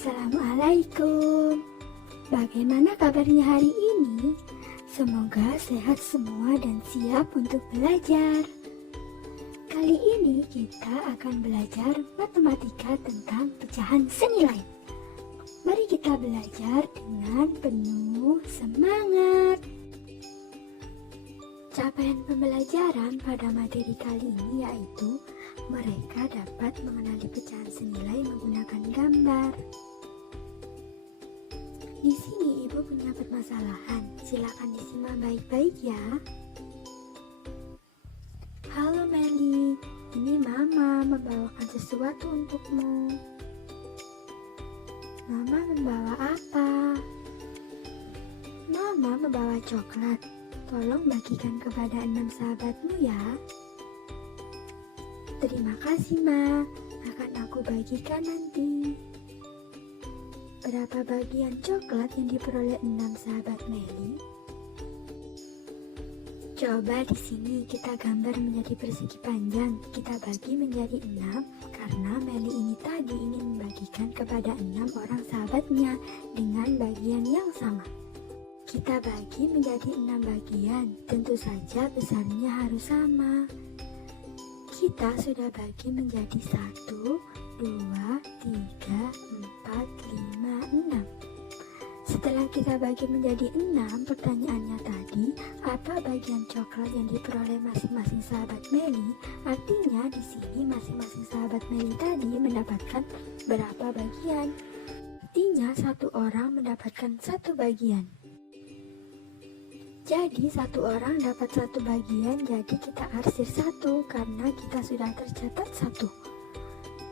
Assalamualaikum. Bagaimana kabarnya hari ini? Semoga sehat semua dan siap untuk belajar. Kali ini kita akan belajar matematika tentang pecahan senilai. Mari kita belajar dengan penuh semangat. Capaian pembelajaran pada materi kali ini yaitu mereka dapat mengenali pecahan senilai menggunakan gambar. Di sini Ibu punya permasalahan, silakan disimak baik-baik ya. Halo Meli, ini Mama membawakan sesuatu untukmu. Mama membawa apa? Mama membawa coklat. Tolong bagikan kepada 6 sahabatmu ya. Terima kasih Ma, akan aku bagikan nanti. Berapa bagian coklat yang diperoleh 6 sahabat Meli? Coba di sini kita gambar menjadi persegi panjang. Kita bagi menjadi 6 karena Meli ini tadi ingin membagikan kepada 6 orang sahabatnya dengan bagian yang sama. Kita bagi menjadi 6 bagian, tentu saja besarnya harus sama. Kita sudah bagi menjadi 1, 2, 3, 4, 5, 6. Setelah kita bagi menjadi 6, pertanyaannya tadi, apa bagian coklat yang diperoleh masing-masing sahabat Meli? Artinya di sini masing-masing sahabat Meli tadi mendapatkan berapa bagian? Artinya satu orang mendapatkan 1 bagian. Jadi satu orang dapat 1 bagian, jadi kita arsir 1 karena kita sudah tercatat 1.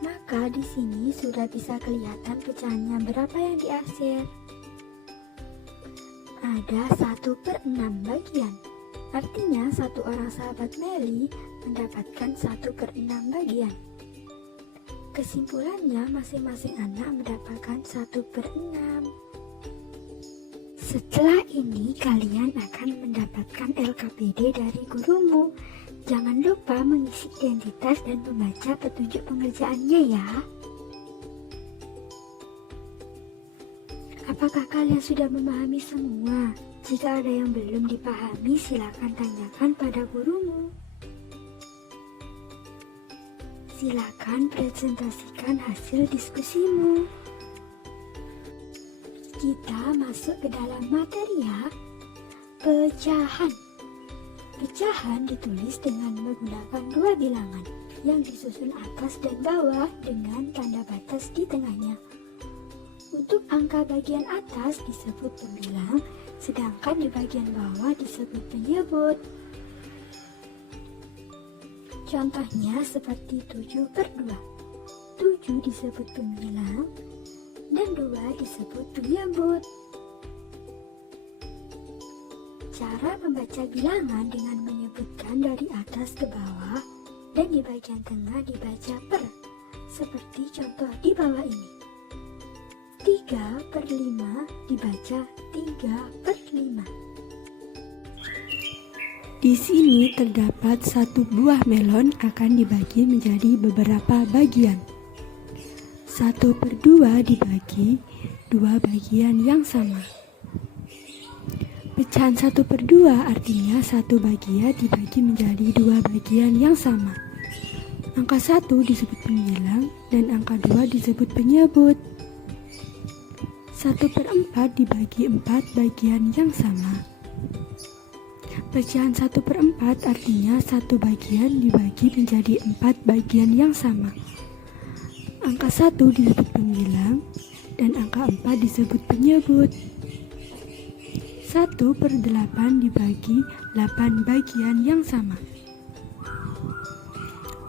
Maka di sini sudah bisa kelihatan pecahannya berapa yang diarsir. Ada 1/6 bagian. Artinya satu orang sahabat Meli mendapatkan 1/6 bagian. Kesimpulannya masing-masing anak mendapatkan 1/6. Setelah ini kalian akan mendapatkan LKPD dari gurumu. Jangan lupa mengisi identitas dan membaca petunjuk pengerjaannya ya. Apakah kalian sudah memahami semua? Jika ada yang belum dipahami, silakan tanyakan pada gurumu. Silakan presentasikan hasil diskusimu. Kita masuk ke dalam materi ya. Pecahan. Pecahan ditulis dengan menggunakan 2 bilangan yang disusun atas dan bawah dengan tanda batas di tengahnya. Untuk angka bagian atas disebut pembilang, sedangkan di bagian bawah disebut penyebut. Contohnya seperti 7/2. 7 disebut pembilang dan 2 disebut penyebut. Cara membaca bilangan dengan menyebutkan dari atas ke bawah dan di bagian tengah dibaca per, seperti contoh di bawah ini. 3/5 dibaca 3/5. Di sini terdapat 1 buah melon akan dibagi menjadi beberapa bagian. 1/2 dibagi 2 bagian yang sama. Pecahan 1/2 artinya 1 bagian dibagi menjadi 2 bagian yang sama. Angka 1 disebut pembilang dan angka 2 disebut penyebut. 1/4 dibagi 4 bagian yang sama. Pecahan 1/4 artinya 1 bagian dibagi menjadi 4 bagian yang sama. Angka 1 disebut pembilang dan angka 4 disebut penyebut. 1/8 dibagi 8 bagian yang sama.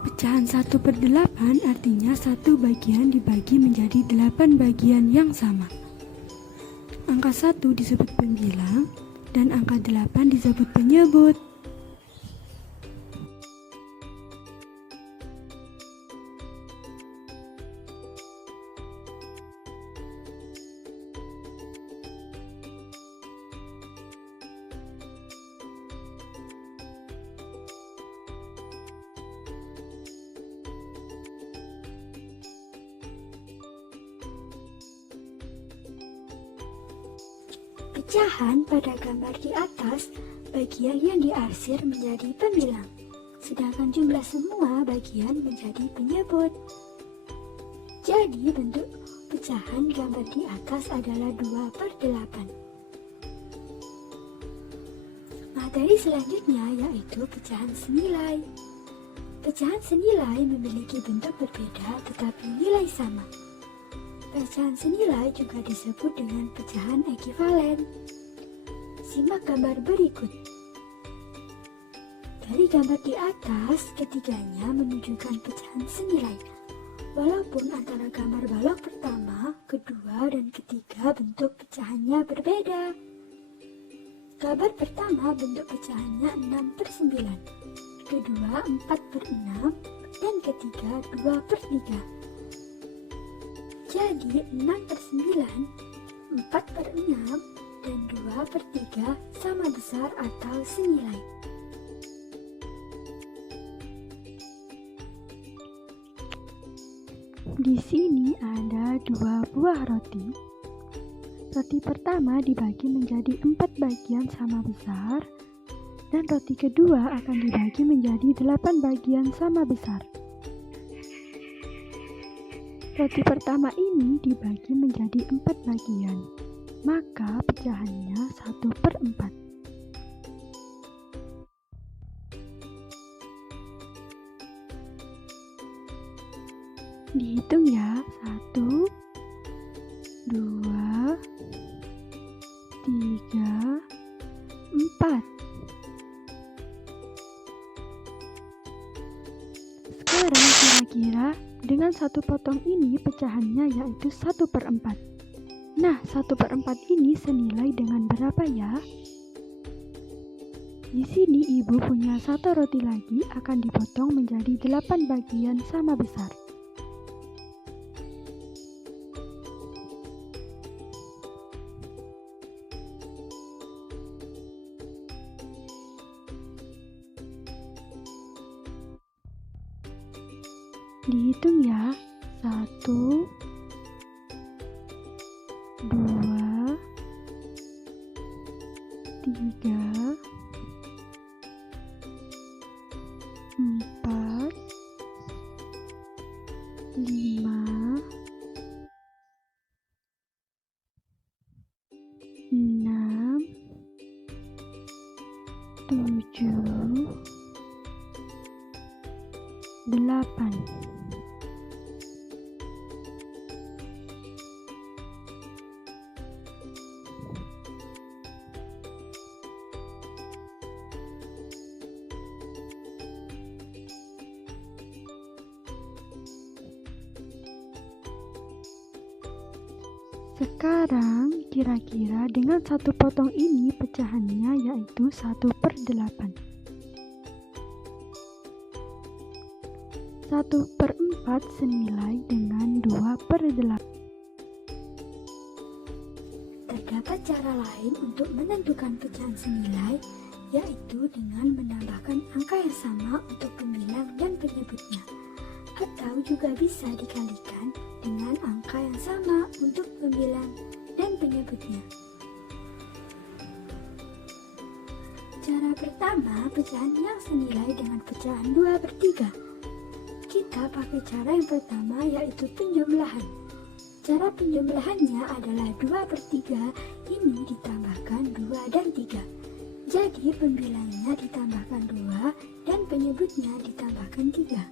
Pecahan 1/8 artinya 1 bagian dibagi menjadi 8 bagian yang sama. Angka 1 disebut pembilang dan angka 8 disebut penyebut. Pecahan pada gambar di atas, bagian yang diarsir menjadi pembilang, sedangkan jumlah semua bagian menjadi penyebut. Jadi bentuk pecahan gambar di atas adalah 2/8. Materi selanjutnya yaitu pecahan senilai. Pecahan senilai memiliki bentuk berbeda tetapi nilai sama. Pecahan senilai juga disebut dengan pecahan ekivalen. Simak gambar berikut. Dari gambar di atas, ketiganya menunjukkan pecahan senilai. Walaupun antara gambar balok pertama, kedua, dan ketiga bentuk pecahannya berbeda. Gambar pertama bentuk pecahannya 6/9, kedua 4/6, dan ketiga 2/3. Jadi 6/9, 4/6, dan 2/3 sama besar atau senilai. Di sini ada 2 buah roti. Roti pertama dibagi menjadi 4 bagian sama besar, dan roti kedua akan dibagi menjadi 8 bagian sama besar. Roti pertama ini dibagi menjadi 4 bagian, maka pecahannya 1/4. Dihitung ya, 1, 2, 3, 4. Sekarang kira-kira dengan satu potong ini pecahannya yaitu 1/4. Nah, 1/4 ini senilai dengan berapa ya? Di sini ibu punya satu roti lagi akan dipotong menjadi 8 bagian sama besar. Dihitung ya, 1, 2, 3, 4, 5, 6, 7, 8. Sekarang kira-kira dengan satu potong ini pecahannya yaitu 1/8. 1/4 senilai dengan 2/8. Terdapat cara lain untuk menentukan pecahan senilai, yaitu dengan menambahkan angka yang sama untuk pembilang dan penyebutnya, atau juga bisa dikalikan dengan angka yang sama untuk pembilang dan penyebutnya. Cara pertama, pecahan yang senilai dengan pecahan 2/3. Kita pakai cara yang pertama yaitu penjumlahan. Cara penjumlahannya adalah 2/3 ini ditambahkan 2 dan 3. Jadi pembilangnya ditambahkan 2 dan penyebutnya ditambahkan 3.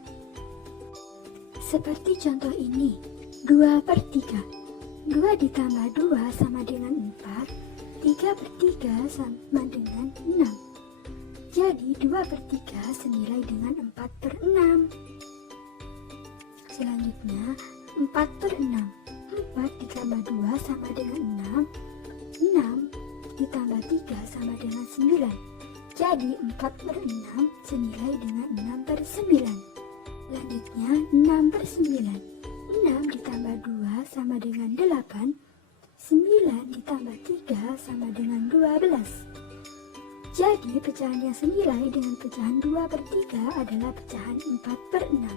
Seperti contoh ini, 2/3. 2 ditambah 2 sama dengan 4, 3/3 sama dengan 6. Jadi 2/3 senilai dengan 4/6. Selanjutnya 4/6. 4 ditambah 2 sama dengan 6. 6 ditambah 3 sama dengan 9. Jadi 4/6 senilai dengan 6/9. Selanjutnya 6/9. 6 ditambah 2 sama dengan 8. 9 ditambah 3 sama dengan 12. Jadi pecahan yang senilai dengan pecahan 2/3 adalah pecahan 4/6,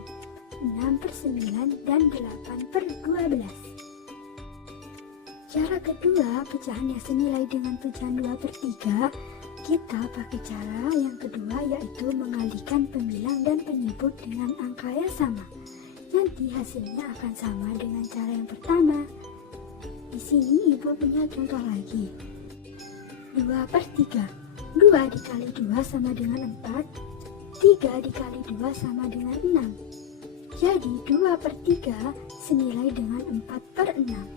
6/9, dan 8/12. Cara kedua, pecahan yang senilai dengan pecahan 2/3. Kita pakai cara yang kedua, yaitu mengalihkan pembilang dan penyebut dengan angka yang sama. Nanti hasilnya akan sama dengan cara yang pertama. Di sini ibu punya contoh lagi. 2/3. 2 dikali 2 sama dengan 4. 3 dikali 2 sama dengan 6. Jadi 2/3 senilai dengan 4/6.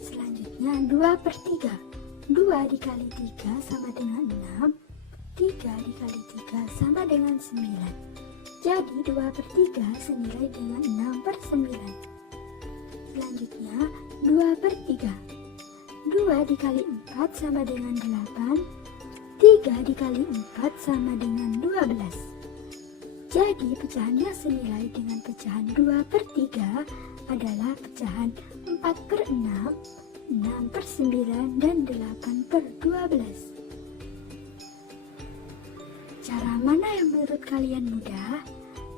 Selanjutnya 2/3. 2 dikali 3 sama dengan 6. 3 dikali 3 sama dengan 9. Jadi 2/3 senilai dengan 6/9. Selanjutnya 2/3. 2 dikali 4 sama dengan 8. 3 dikali 4 sama dengan 12. Jadi pecahan yang senilai dengan pecahan 2/3 adalah pecahan 4/6, 6/9, dan 8/12. Cara mana yang menurut kalian mudah?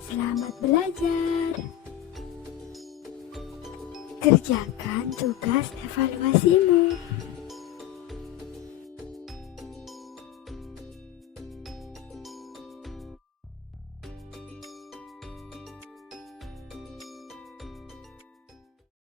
Selamat belajar! Kerjakan tugas evaluasimu.